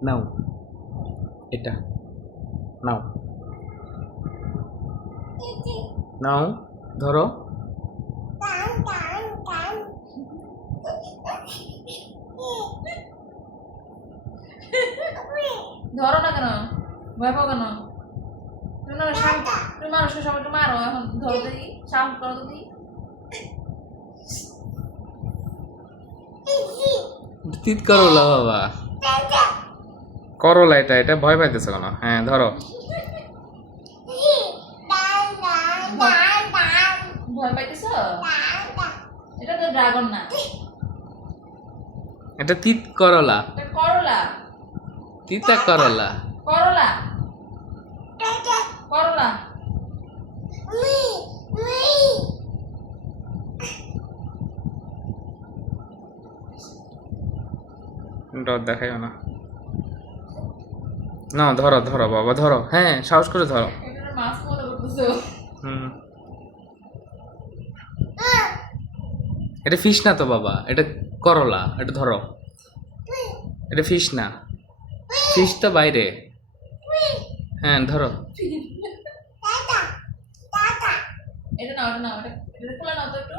নাও এটা নাও নাও ধরো ধরো না কেন ভয় পাও কেন তুমি মানুষকে সবাই মারো এখন ধরো দেখি সাহস করো তো দেখি তিত করলা বাবা করলা এটা এটা ভয় পাইতেছে কেন হ্যাঁ ধরো ভয় পাইতেছ এটা তো ড্রাগন না এটা তিত করলা এটা করলা তিতা করলা করলা করলা ডর দেখাইও না না ধরো ধরো বাবা ধরো হ্যাঁ সাহস করে ধরো এটা মাছ মনে করতেছো হুম এটা ফিশ না তো বাবা এটা করলা এটা ধরো এটা ফিশ না ফিশ তো বাইরে হ্যাঁ ধরো এটা না ওটা না ওটা এটা খুলে নাও তো একটু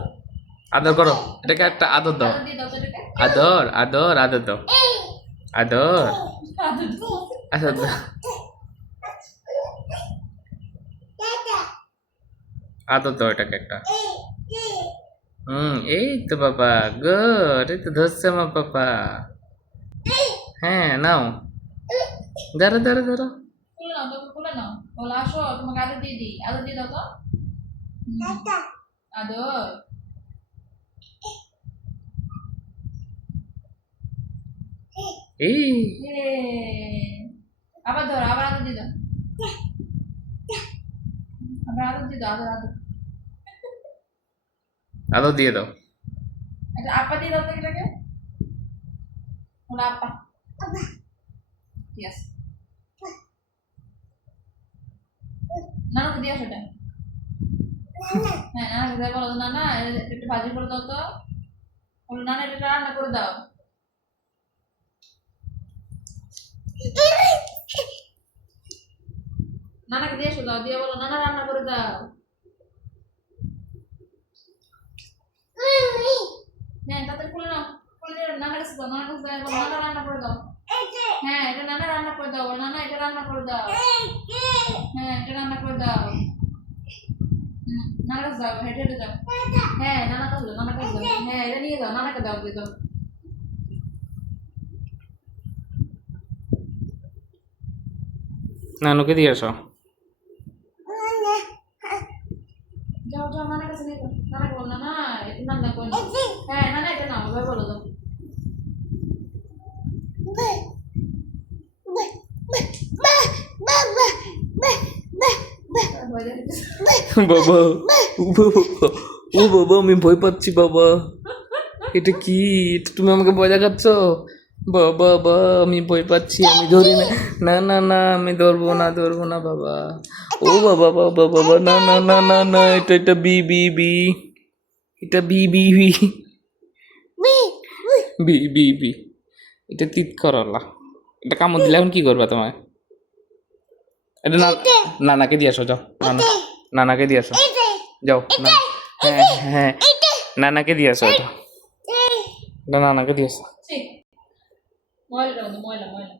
আদর করো এটাকে একটা আদর দাও আদর দিয়ে দাও তো এটাকে আদর আদর আদর দাও আদর আদর দাও আদর দাও আদর দাও এটাকে একটা এই তো বাবা গুড এই তো ধরছে আমার পাপা হ্যাঁ নাও ধরো ধরো ধরো খুলে নাও তোকে খুলে নাও বলো আসো তোমাকে আদর দিয়ে দিই আদর দিয়ে দাও তো আদর এই আবার ধরো আবার আদর দিয়ে দাও আবার আদর দিয়ে দাও আদর আদর আদর দিয়ে দাও আচ্ছা আপা দিয়ে দাও তো এটাকে বলো আপা ইয়েস নানাকে দিয়ে আসো এটা হ্যাঁ নানাকে দিয়ে বলো নানা একটু ভাজি করে দাও তো বলো নানা এটা রান্না করে দাও নানাকে দিয়ে এসো দাও দিয়ে বলো নানা রান্না করে দাও হ্যাঁ তাদের খুলে নাও খুলে দিয়ে নানার কাছে দাও নানার কাছে দাও নানা রান্না করে দাও হ্যাঁ এটা নানা রান্না করে দাও নানা এটা রান্না করে দাও হ্যাঁ এটা রান্না করে দাও নানার কাছে দাও হেঁটে হেঁটে যাও হ্যাঁ নানা কাছে দাও নানা কাছে দাও হ্যাঁ এটা নিয়ে যাও নানাকে দাও দিয়ে দাও নানুকে দিয়ে আসো যাও যাও নানার কাছে নিয়ে যাও নানাকে বলো নানা এটা রান্না করে নাও হ্যাঁ নানা এটা নাও এবার বলো দাও ভয় দেখাচ্ছিস। বাবা ও বাবা ও বাবা আমি ভয় পাচ্ছি বাবা এটা কি এটা তুমি আমাকে ভয় দেখাচ্ছ বাবা বা আমি ভয় পাচ্ছি আমি ধরি না না না না আমি ধরবো না বাবা ও বাবা বাবা বাবা না না না না না এটা এটা বি বি বি এটা বি বি বি বি বি বি এটা তিত করলা এটা কামড় দিলে এখন কি করবা তোমায় এটা নানাকে দিয়ে আসো যাও নানাকে দিয়ে আসো যাও না হ্যাঁ হ্যাঁ নানাকে দিয়ে আসো এটা নানাকে দিয়ে আসো ঠিক ময়লা ময়লা ময়লা